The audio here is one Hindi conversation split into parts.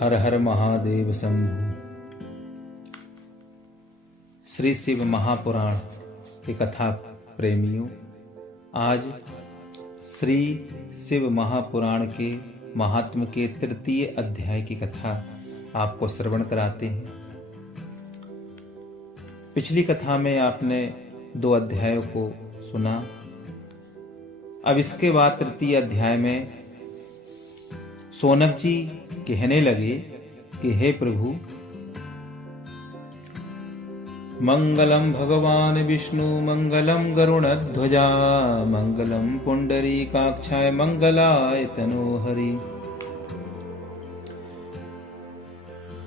हर हर महादेव शंभु। श्री शिव महापुराण के कथा प्रेमियों, आज श्री शिव महापुराण के महात्म के तृतीय अध्याय की कथा आपको श्रवण कराते हैं। पिछली कथा में आपने 2 अध्यायों को सुना। अब इसके बाद तृतीय अध्याय में सोनक जी कहने लगे कि हे प्रभु, मंगलम भगवान विष्णु, मंगलम गरुणध्वजा, मंगलम पुंडरीकाक्षाय, मंगलाय तनोहरि।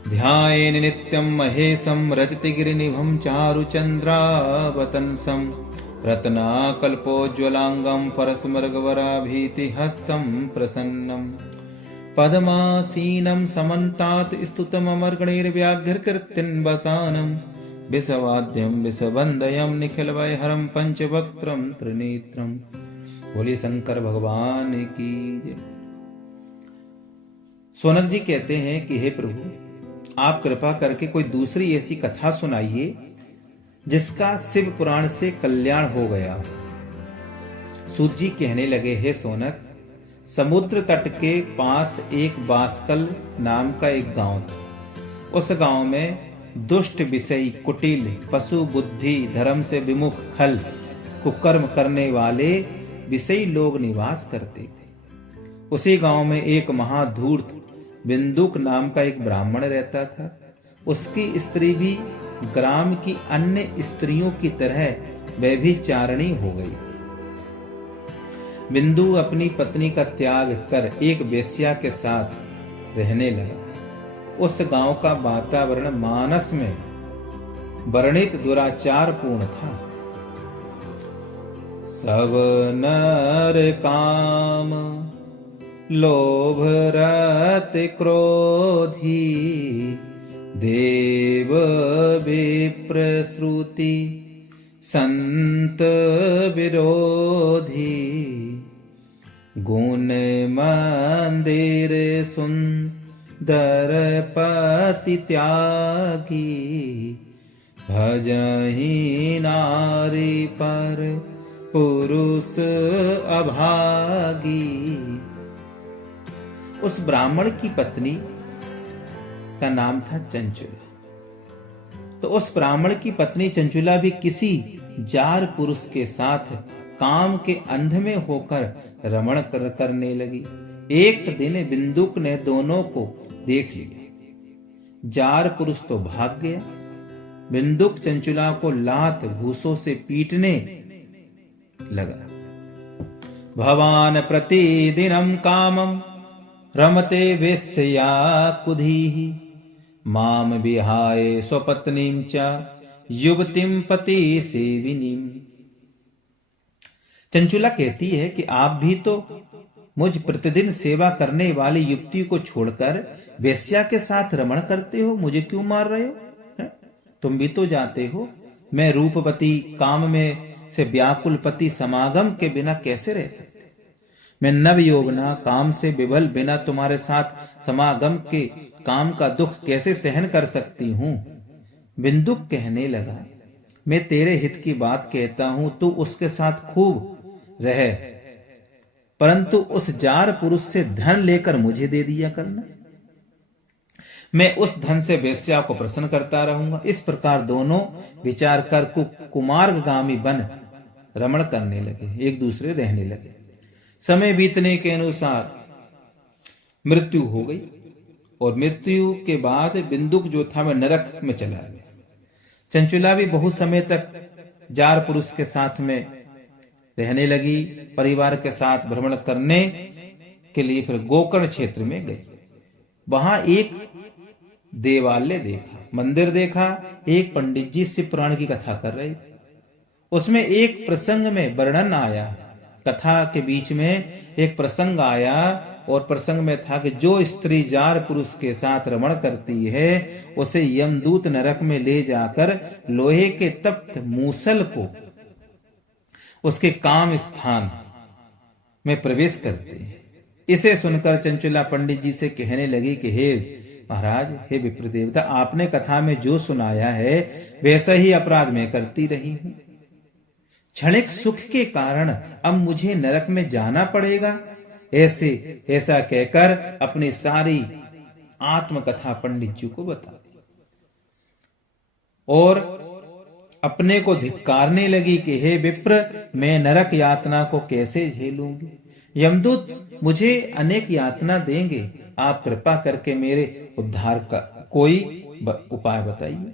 ध्यायेन नित्यं महेशं रजतगिरिनिभं चारुचन्द्रावतंसं, रत्नाकल्पोज्ज्वलांगं परस्मर्गवराभीतिहस्तं प्रसन्नं, पद्मासीनं समन्तात् स्तुतममर्गणैर्व्याघ्रकृत्यं वसानं, विषवाद्यं विषवन्दयं निखिलवैहरं पंचवक्त्रं त्रिनेत्रं। बोले शंकर भगवान की जय। सोनक जी कहते हैं कि हे प्रभु, आप कृपा करके कोई दूसरी ऐसी कथा सुनाइए जिसका शिव पुराण से कल्याण हो गया। सूत जी कहने लगे, हे सोनक, समुद्र तट के पास एक बासकल नाम का एक गांव था। उस गांव में दुष्ट विषयी, कुटिल, पशु बुद्धि, धर्म से विमुख, खल कुकर्म करने वाले विषयी लोग निवास करते थे। उसी गांव में एक महाधूर्त बिंदुक नाम का एक ब्राह्मण रहता था। उसकी स्त्री भी ग्राम की अन्य स्त्रियों की तरह व्यभिचारिणी हो गई। बिंदु अपनी पत्नी का त्याग कर एक वेश्या के साथ रहने लगा। उस गांव का वातावरण मानस में वर्णित दुराचार पूर्ण था। सब नर काम, लोभ, रत, क्रोधी, देव विप्र श्रुति, संत विरोधी, गुण मंदिर सुंदर पति त्यागी, भजहि नारी पर पुरुष अभागी। उस ब्राह्मण की पत्नी का नाम था चंचुला। तो उस ब्राह्मण की पत्नी चंचुला भी किसी जार पुरुष के साथ काम के अंध में होकर रमण करने लगी। एक दिन बिंदुक ने दोनों को देख लिया। जार पुरुष तो भाग गया। बिंदुक चंचुला को लात घूसों से पीटने लगा। भवान प्रतिदिनम कामम रमते वेश्या कुधीः, माम विहाय स्वपत्नीं च युवतीं पति सेविनीं। चंचुला कहती है कि आप भी तो मुझ प्रतिदिन सेवा करने वाली युवती को छोड़कर वेश्या के साथ रमण करते हो। मुझे क्यों मार रहे हो? तुम भी तो जानते हो मैं रूपवती, काम में से व्याकुल पति समागम के बिना कैसे रह सकती। मैं नवयौवना, काम से विभल बिना तुम्हारे साथ समागम के काम का दुख कैसे सहन कर सकती हूं। बिंदुक कहने लगा, मैं तेरे हित की बात कहता हूं, तू उसके साथ खूब रह, परंतु उस जार पुरुष से धन लेकर मुझे दे दिया करना। मैं उस धन से वेश्या को प्रसन्न करता रहूंगा। इस प्रकार दोनों विचार कर कुमार्गामी बन रमण करने लगे, एक दूसरे रहने लगे। समय बीतने के अनुसार मृत्यु हो गई और मृत्यु के बाद बिंदुक जो था वह नरक में चला गया। चंचुला भी बहुत समय तक जार पुरुष के साथ में रहने लगी। परिवार के साथ भ्रमण करने के लिए फिर गोकर्ण क्षेत्र में गई। वहां एक देवालय देखा, मंदिर देखा। एक पंडित जी शिव पुराण की कथा कर रहे थे। उसमें एक प्रसंग में वर्णन आया, कथा के बीच में एक प्रसंग आया और प्रसंग में था कि जो स्त्री जार पुरुष के साथ रमण करती है उसे यमदूत नरक में ले जाकर लोहे के तप्त मूसल को उसके काम स्थान में प्रवेश करते हैं। इसे सुनकर चंचुला पंडित जी से कहने लगी कि हे महाराज, हे विप्र देवता, आपने कथा में जो सुनाया है वैसा ही अपराध मैं करती रही हूं। क्षणिक सुख के कारण अब मुझे नरक में जाना पड़ेगा। ऐसा कहकर अपनी सारी आत्मकथा पंडित जी को बता दी और अपने को धिक्कारने लगी कि हे विप्र, मैं नरक यातना को कैसे झेलूंगी। यमदूत मुझे अनेक यातना देंगे, आप कृपा करके मेरे उद्धार का कोई उपाय बताइए।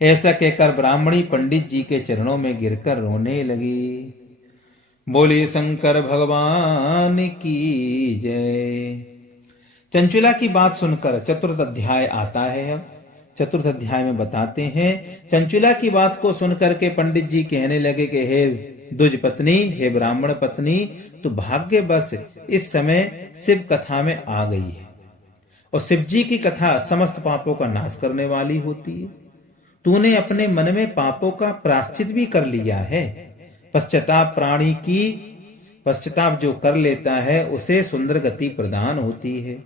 ऐसा कहकर ब्राह्मणी पंडित जी के चरणों में गिरकर रोने लगी। बोले शंकर भगवान की जय। चंचुला की बात सुनकर चतुर्थ अध्याय आता है। अब चतुर्थ अध्याय में बताते हैं, चंचुला की बात को सुनकर के पंडित जी कहने लगे कि हे दुज पत्नी, हे ब्राह्मण पत्नी, तू भाग्यवश इस समय शिव कथा में आ गई है और शिव जी की कथा समस्त पापों का नाश करने वाली होती है। तूने अपने मन में पापों का प्रायश्चित भी कर लिया है। पश्चाताप प्राणी की पश्चाताप जो कर लेता है उसे सुंदर गति प्रदान होती है।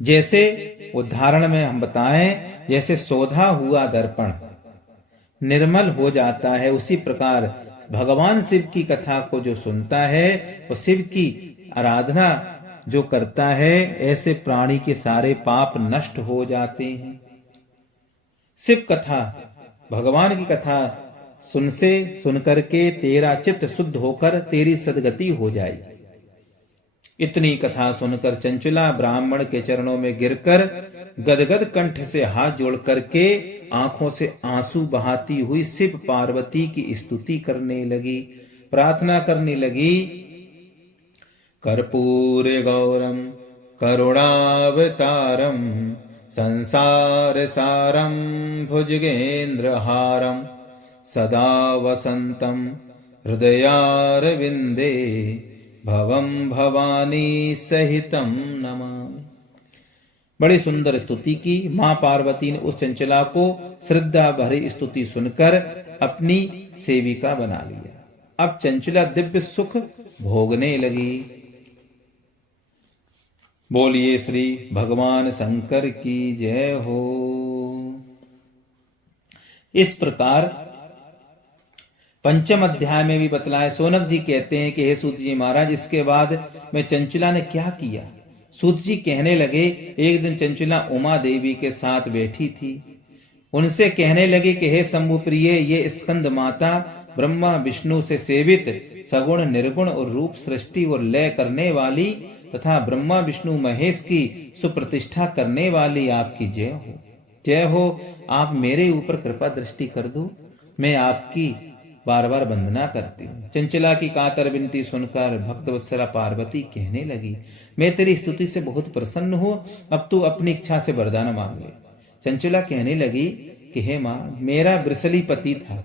जैसे उदाहरण में हम बताएं, जैसे शोधा हुआ दर्पण निर्मल हो जाता है, उसी प्रकार भगवान शिव की कथा को जो सुनता है और शिव की आराधना जो करता है, ऐसे प्राणी के सारे पाप नष्ट हो जाते हैं। शिव कथा, भगवान की कथा सुनकर के तेरा चित्त शुद्ध होकर तेरी सदगति हो जाएगी। इतनी कथा सुनकर चंचुला ब्राह्मण के चरणों में गिरकर गदगद कंठ से हाथ जोड़ करके आंखों से आंसू बहाती हुई शिव पार्वती की स्तुति करने लगी, प्रार्थना करने लगी। कर्पूर गौरम करुणावतारम संसार सारम भुजगेंद्रहारम सदा वसंतम हृदयारविंदे भवम भवानी सहितम नमामि। बड़ी सुंदर स्तुति की। मां पार्वती ने उस चंचला को श्रद्धा भरी स्तुति सुनकर अपनी सेविका बना लिया। अब चंचला दिव्य सुख भोगने लगी। बोलिए श्री भगवान शंकर की जय हो। इस प्रकार पंचम अध्याय में भी बतलाए। सोनक जी कहते हैं कि हे सूत जी महाराज, इसके बाद में चंचला ने क्या किया। सूत जी कहने लगे, एक दिन चंचला उमा देवी के साथ बैठी थी। उनसे कहने लगे कि हे शंभु प्रिय, ये स्कंद माता ब्रह्मा विष्णु से सेवित सगुण निर्गुण और रूप सृष्टि और लय करने वाली तथा ब्रह्मा विष्णु महेश की सुप्रतिष्ठा करने वाली आपकी जय हो। जय हो। आप मेरे ऊपर कृपा दृष्टि कर दो, मैं आपकी बार बार वंदना करती हूँ। चंचला की कातर विनती सुनकर भक्तवत्सला पार्वती कहने लगी, मैं तेरी स्तुति से बहुत प्रसन्न हूँ, अब तू अपनी इच्छा से वरदान मांग ले। चंचला कहने लगी कि हे माँ, मेरा वृषली पति था,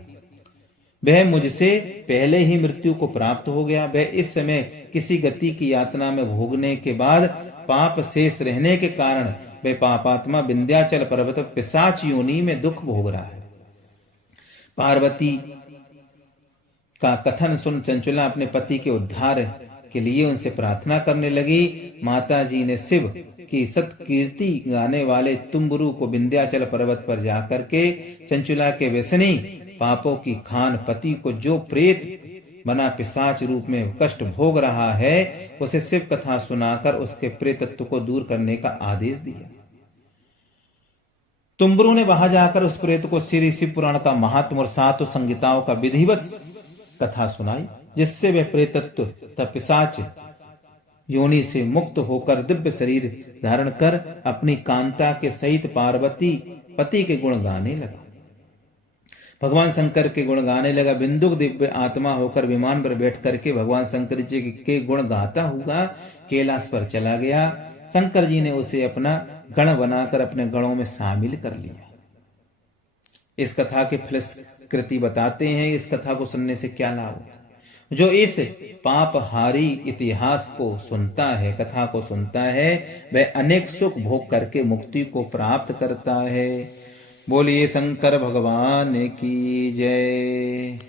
वह मुझसे पहले ही मृत्यु को प्राप्त हो गया। वह इस समय किसी गति की यातना में भोगने के बाद पाप शेष रहने के कारण वह पापात्मा विंध्याचल पर्वत पिशाच योनि में दुख भोग रहा है। पार्वती का कथन सुन चंचला अपने पति के उद्धार के लिए उनसे प्रार्थना करने लगी। माता जी ने शिव की सत्कीर्ति गाने वाले तुम्बुरु को विंध्याचल पर्वत पर जाकर के चंचला के व्यसनी पापों की खान पति को जो प्रेत बना पिशाच रूप में कष्ट भोग रहा है, उसे शिव कथा सुनाकर उसके प्रेतत्व को दूर करने का आदेश दिया। तुम्बुरु ने वहां जाकर उस प्रेत को श्री शिव पुराण का महात्म और 7 संहिताओं का विधिवत कथा सुनाई, जिससे वह प्रेतत्व तथा पिशाच योनि से मुक्त होकर दिव्य शरीर धारण कर अपनी कांता के सहित पार्वती पति के गुण गाने लगा। भगवान शंकर के गुण गाने लगा। बिंदुक दिव्य आत्मा होकर विमान पर बैठ करके भगवान शंकर जी के गुण गाता हुआ कैलाश पर चला गया। शंकर जी ने उसे अपना गण बनाकर अपने गणों में शामिल कर लिया। इस कथा के फलश्रुति बताते हैं। इस कथा को सुनने से क्या लाभ होता है। जो इस पापहारी इतिहास को सुनता है, कथा को सुनता है, वह अनेक सुख भोग करके मुक्ति को प्राप्त करता है। बोलिए शंकर भगवान की जय।